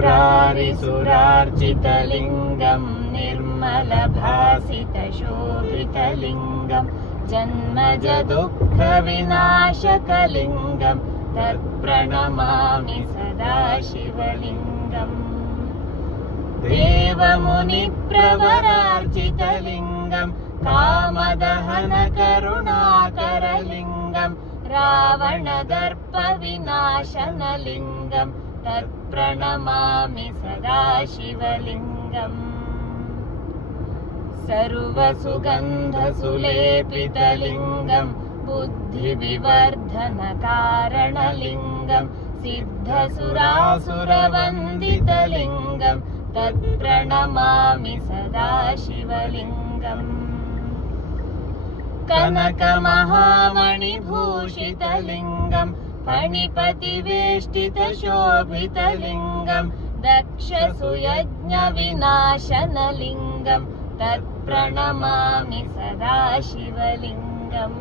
सुरारिसुरार्चितलिङ्गं निर्मलभासितशोभितलिङ्गं जन्मजदुःखविनाशकलिङ्गं तत्प्रणमामि सदा शिवलिङ्गम् देवमुनिप्रवरार्चितलिङ्गं कामदहनकरुणाकरलिङ्गं रावणदर्पविनाशनलिङ्गं तत्प्रणमामि सदा शिवलिङ्गम् सर्वसुगन्धसुलेपितलिङ्गं बुद्धिविवर्धनकारणलिङ्गं सिद्धसुरासुरवन्दितलिङ्गं तत्प्रणमामि सदा शिवलिङ्गम् कनकमहामणिभूषितलिङ्गं फणिपतिवेष्टितशोभितलिङ्गं दक्षसुयज्ञविनाशनलिङ्गं तत्प्रणमामि सदा शिवलिङ्गम्